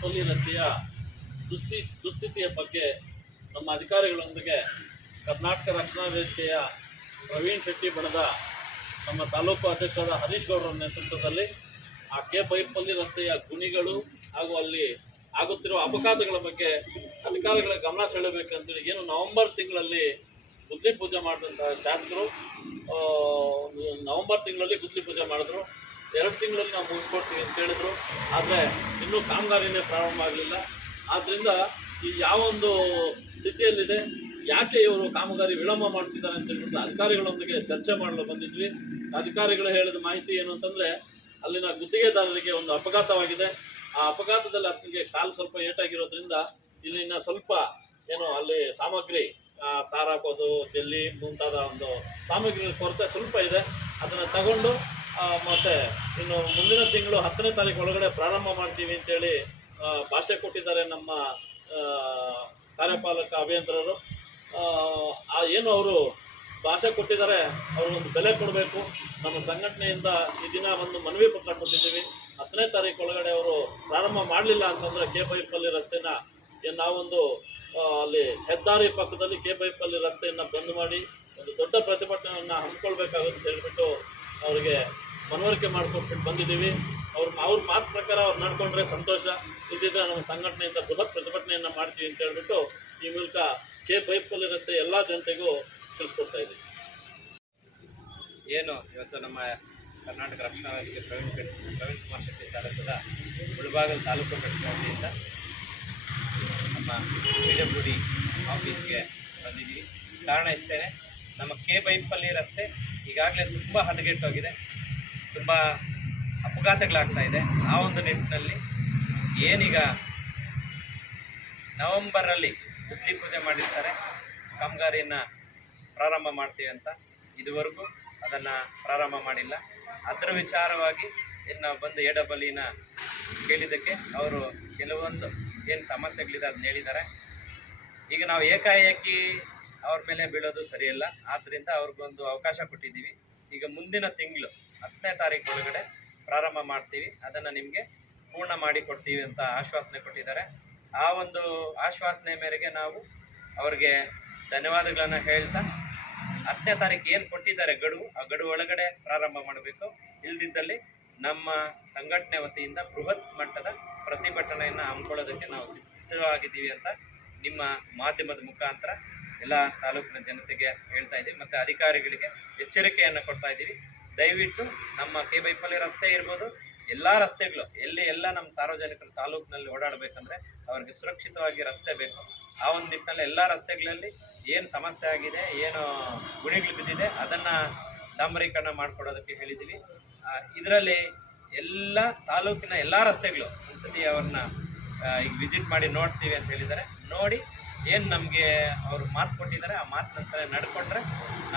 ಪಲ್ಲಿ ರಸ್ತೆಯ ದುಸ್ಥಿ ದುಸ್ಥಿತಿಯ ಬಗ್ಗೆ ನಮ್ಮ ಅಧಿಕಾರಿಗಳೊಂದಿಗೆ ಕರ್ನಾಟಕ ರಕ್ಷಣಾ ವೇದಿಕೆಯ ಪ್ರವೀಣ್ ಶೆಟ್ಟಿ ಬಣದ ನಮ್ಮ ತಾಲೂಕು ಅಧ್ಯಕ್ಷರಾದ ಹರೀಶ್ ಗೌಡರ ನೇತೃತ್ವದಲ್ಲಿ ಆ ಕೆ ಪೈಪಲ್ಲಿ ರಸ್ತೆಯ ಗುಣಿಗಳು ಹಾಗೂ ಅಲ್ಲಿ ಆಗುತ್ತಿರುವ ಅಪಘಾತಗಳ ಬಗ್ಗೆ ಅಧಿಕಾರಿಗಳ ಗಮನ ಸೆಳೆಯಬೇಕಂತೇಳಿ ಏನು ನವೆಂಬರ್ ತಿಂಗಳಲ್ಲಿ ಗುದ್ಲಿ ಪೂಜೆ ಮಾಡಿದಂತಹ ಶಾಸಕರು ನವೆಂಬರ್ ತಿಂಗಳಲ್ಲಿ ಗುದ್ಲಿ ಪೂಜೆ ಮಾಡಿದ್ರು ಎರಡು ತಿಂಗಳಲ್ಲಿ ನಾವು ಮುಗಿಸ್ಕೊಡ್ತೀವಿ ಅಂತ ಹೇಳಿದ್ರು ಆದರೆ ಇನ್ನೂ ಕಾಮಗಾರಿನೇ ಪ್ರಾರಂಭ ಆಗಲಿಲ್ಲ ಆದ್ದರಿಂದ ಈ ಯಾವೊಂದು ಸ್ಥಿತಿಯಲ್ಲಿದೆ ಯಾಕೆ ಇವರು ಕಾಮಗಾರಿ ವಿಳಂಬ ಮಾಡ್ತಿದ್ದಾರೆ ಅಂತ ಹೇಳ್ಬಿಟ್ಟು ಅಧಿಕಾರಿಗಳೊಂದಿಗೆ ಚರ್ಚೆ ಮಾಡಲು ಬಂದಿದ್ವಿ ಅಧಿಕಾರಿಗಳು ಹೇಳಿದ ಮಾಹಿತಿ ಏನು ಅಂತಂದರೆ ಅಲ್ಲಿನ ಗುತ್ತಿಗೆದಾರರಿಗೆ ಒಂದು ಅಪಘಾತವಾಗಿದೆ ಆ ಅಪಘಾತದಲ್ಲಿ ಅದಕ್ಕೆ ಕಾಲು ಸ್ವಲ್ಪ ಏಟಾಗಿರೋದ್ರಿಂದ ಇಲ್ಲಿನ ಸ್ವಲ್ಪ ಏನು ಅಲ್ಲಿ ಸಾಮಗ್ರಿ ತಾರಾಕೋದು ಜಲ್ಲಿ ಮುಂತಾದ ಒಂದು ಸಾಮಗ್ರಿಗಳ ಕೊರತೆ ಸ್ವಲ್ಪ ಇದೆ ಅದನ್ನು ತಗೊಂಡು ಮತ್ತೆ ಇನ್ನು ಮುಂದಿನ ತಿಂಗಳು ಹತ್ತನೇ ತಾರೀಕು ಒಳಗಡೆ ಪ್ರಾರಂಭ ಮಾಡ್ತೀವಿ ಅಂತೇಳಿ ಭಾಷೆ ಕೊಟ್ಟಿದ್ದಾರೆ ನಮ್ಮ ಕಾರ್ಯಪಾಲಕ ಅಭಿಯಂತರರು ಏನು ಅವರು ಭಾಷೆ ಕೊಟ್ಟಿದ್ದಾರೆ ಅವ್ರಿಗೊಂದು ಬೆಲೆ ಕೊಡಬೇಕು ನಮ್ಮ ಸಂಘಟನೆಯಿಂದ ಈ ದಿನ ಒಂದು ಮನವಿ ಪತ್ರ ಕೊಟ್ಟಿದ್ದೀವಿ ಹತ್ತನೇ ತಾರೀಕು ಒಳಗಡೆ ಅವರು ಪ್ರಾರಂಭ ಮಾಡಲಿಲ್ಲ ಅಂತಂದರೆ ಕೆ ಬೈಪಲ್ಲಿ ರಸ್ತೆನ ನಾವೊಂದು ಅಲ್ಲಿ ಹೆದ್ದಾರಿ ಪಕ್ಕದಲ್ಲಿ ಕೆ ಬೈಪಲ್ಲಿ ರಸ್ತೆಯನ್ನು ಬಂದ್ ಮಾಡಿ ಒಂದು ದೊಡ್ಡ ಪ್ರತಿಭಟನೆಯನ್ನು ಹಮ್ಮಿಕೊಳ್ಬೇಕಾಗುತ್ತೆ ಹೇಳ್ಬಿಟ್ಟು ಅವರಿಗೆ ಮನವರಿಕೆ ಮಾಡಿಕೊಟ್ಬಿಟ್ಟು ಬಂದಿದ್ದೀವಿ ಅವ್ರ ಅವ್ರ ಮಾತು ಪ್ರಕಾರ ಅವ್ರು ನಡ್ಕೊಂಡ್ರೆ ಸಂತೋಷ ಇದ್ದಿದ್ರೆ ನಮ್ಮ ಸಂಘಟನೆಯಿಂದ ಬೃಹತ್ ಪ್ರತಿಭಟನೆಯನ್ನು ಮಾಡ್ತೀವಿ ಅಂತ ಹೇಳ್ಬಿಟ್ಟು ಈ ಮೂಲಕ ಕೆ ಬೈಪಲ್ಲಿ ರಸ್ತೆ ಎಲ್ಲ ಜನತೆಗೂ ತಿಳಿಸ್ಕೊಡ್ತಾ ಇದ್ದೀವಿ ಏನು ಇವತ್ತು ನಮ್ಮ ಕರ್ನಾಟಕ ರಕ್ಷಣಾ ವೇದಿಕೆ ಪ್ರವೀಣ್ ಪೇಟ್ ಪ್ರವೀಣ್ ಕುಮಾರ್ ಶೆಟ್ಟಿ ಶಾಲೆಗಳ ಮುಳಬಾಗಲ್ ತಾಲೂಕು ಕಟ್ಟಿಯಿಂದ ನಮ್ಮ ಪಿ ಡಬ್ಲ್ಯೂ ಡಿ ಆಫೀಸ್ಗೆ ಬಂದಿದ್ದೀವಿ ಕಾರಣ ಇಷ್ಟೇ ನಮ್ಮ ಕೆ ಬೈಪಲ್ಲಿ ರಸ್ತೆ ಈಗಾಗಲೇ ತುಂಬ ಹದಗೆಟ್ಟೋಗಿದೆ ತುಂಬ ಅಪಘಾತಗಳಾಗ್ತಾ ಇದೆ ಆ ಒಂದು ನಿಟ್ಟಿನಲ್ಲಿ ಏನೀಗ ನವೆಂಬರಲ್ಲಿ ಹುತ್ತಿ ಪೂಜೆ ಮಾಡಿರ್ತಾರೆ ಕಾಮಗಾರಿಯನ್ನು ಪ್ರಾರಂಭ ಮಾಡ್ತೀವಿ ಅಂತ ಇದುವರೆಗೂ ಅದನ್ನು ಪ್ರಾರಂಭ ಮಾಡಿಲ್ಲ ಅದರ ವಿಚಾರವಾಗಿ ಇನ್ನು ಬಂದು ಎಡಬಲಿನ ಕೇಳಿದ್ದಕ್ಕೆ ಅವರು ಕೆಲವೊಂದು ಏನು ಸಮಸ್ಯೆಗಳಿದೆ ಅದನ್ನ ಹೇಳಿದ್ದಾರೆ ಈಗ ನಾವು ಏಕಾಏಕಿ ಅವ್ರ ಮೇಲೆ ಬೀಳೋದು ಸರಿಯಲ್ಲ ಆದ್ರಿಂದ ಅವ್ರಿಗೊಂದು ಅವಕಾಶ ಕೊಟ್ಟಿದ್ದೀವಿ ಈಗ ಮುಂದಿನ ತಿಂಗಳು ಹತ್ತನೇ ತಾರೀಕು ಒಳಗಡೆ ಪ್ರಾರಂಭ ಮಾಡ್ತೀವಿ ಅದನ್ನು ನಿಮಗೆ ಪೂರ್ಣ ಮಾಡಿ ಕೊಡ್ತೀವಿ ಅಂತ ಆಶ್ವಾಸನೆ ಕೊಟ್ಟಿದ್ದಾರೆ ಆ ಒಂದು ಆಶ್ವಾಸನೆ ಮೇರೆಗೆ ನಾವು ಅವ್ರಿಗೆ ಧನ್ಯವಾದಗಳನ್ನು ಹೇಳ್ತಾ ಹತ್ತನೇ ತಾರೀಕು ಏನ್ ಕೊಟ್ಟಿದ್ದಾರೆ ಗಡುವು ಆ ಗಡು ಒಳಗಡೆ ಪ್ರಾರಂಭ ಮಾಡಬೇಕು ಇಲ್ದಿದ್ದಲ್ಲಿ ನಮ್ಮ ಸಂಘಟನೆ ವತಿಯಿಂದ ಬೃಹತ್ ಮಟ್ಟದ ಪ್ರತಿಭಟನೆಯನ್ನು ಹಮ್ಮಿಕೊಳ್ಳೋದಕ್ಕೆ ನಾವು ಸಿದ್ಧವಾಗಿದ್ದೀವಿ ಅಂತ ನಿಮ್ಮ ಮಾಧ್ಯಮದ ಮುಖಾಂತರ ಎಲ್ಲ ತಾಲೂಕಿನ ಜನತೆಗೆ ಹೇಳ್ತಾ ಇದ್ದೀವಿ ಮತ್ತು ಅಧಿಕಾರಿಗಳಿಗೆ ಎಚ್ಚರಿಕೆಯನ್ನು ಕೊಡ್ತಾ ಇದ್ದೀವಿ ದಯವಿಟ್ಟು ನಮ್ಮ ಕೆ ಬೈಪಲ್ಲಿ ರಸ್ತೆ ಇರ್ಬೋದು ಎಲ್ಲ ರಸ್ತೆಗಳು ಎಲ್ಲಿ ಎಲ್ಲ ನಮ್ಮ ಸಾರ್ವಜನಿಕರು ತಾಲೂಕಿನಲ್ಲಿ ಓಡಾಡಬೇಕಂದ್ರೆ ಅವ್ರಿಗೆ ಸುರಕ್ಷಿತವಾಗಿ ರಸ್ತೆ ಬೇಕು ಆ ಒಂದು ನಿಟ್ಟಿನಲ್ಲಿ ಎಲ್ಲ ರಸ್ತೆಗಳಲ್ಲಿ ಏನು ಸಮಸ್ಯೆ ಆಗಿದೆ ಏನು ಗುಣಿಗಳು ಬಿದ್ದಿದೆ ಅದನ್ನು ಡಾಂಬರೀಕರಣ ಮಾಡ್ಕೊಡೋದಕ್ಕೆ ಹೇಳಿದ್ದೀವಿ ಇದರಲ್ಲಿ ಎಲ್ಲ ತಾಲೂಕಿನ ಎಲ್ಲ ರಸ್ತೆಗಳು ಒಂದ್ಸತಿ ಅವ್ರನ್ನ ಈಗ ವಿಸಿಟ್ ಮಾಡಿ ನೋಡ್ತೀವಿ ಅಂತ ಹೇಳಿದ್ದಾರೆ ನೋಡಿ ಏನ್ ನಮಗೆ ಅವರು ಮಾತು ಕೊಟ್ಟಿದ್ದಾರೆ ಆ ನಂತರ ನಡ್ಕೊಂಡ್ರೆ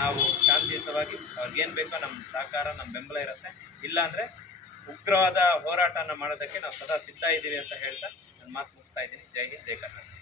ನಾವು ಶಾಂತಿಯುತವಾಗಿ ಅವ್ರಿಗೇನು ಬೇಕೋ ನಮ್ಮ ಸಹಕಾರ ನಮ್ಮ ಬೆಂಬಲ ಇರುತ್ತೆ ಇಲ್ಲಾಂದ್ರೆ ಉಗ್ರವಾದ ಹೋರಾಟನ ಮಾಡೋದಕ್ಕೆ ನಾವು ಸದಾ ಸಿದ್ಧ ಇದ್ದೀವಿ ಅಂತ ಹೇಳ್ತಾ ನಾನು ಮಾತು ಮುಗಿಸ್ತಾ ಇದ್ದೀನಿ ಜೈ ಹಿಂದ್ ಜೈ ಕರ್ನಾಟಕ